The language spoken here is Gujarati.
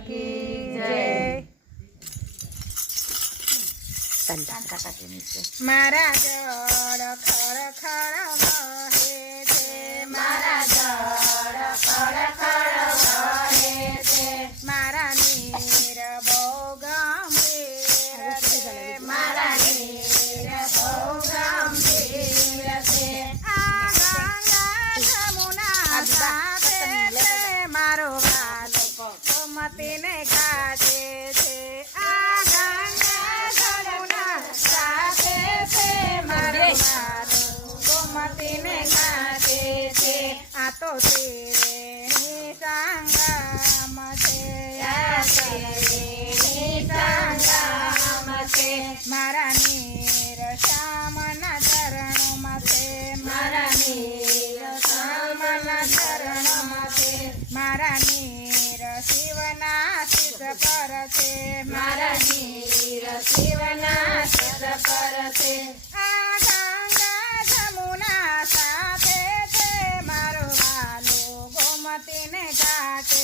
કી જય મારા જળ ખર ખળ વહે છે મારા જળ ખળ ખળ વહે છે મારા નીર બહુ ગંભીર છે મારા નીર બહુ ગંભીર છે આ ગંગા જમુના ગોમતીને કાઢે છે. આ ગંગા જમુના સાથે છે મારો વાલો ગોમતીને કાઢે છે. આ તો તેરે સંગમ છે. સંગમ છે. મારા નીર શ્યામના ચરણોમાં છે. મારા નીર શ્યામના ચરણોમાં છે. મારા નીર પરસે મારા નીર શિવના તલ પરસે. સાથે છે મારો વાલો ગોમતીને ઘાટે.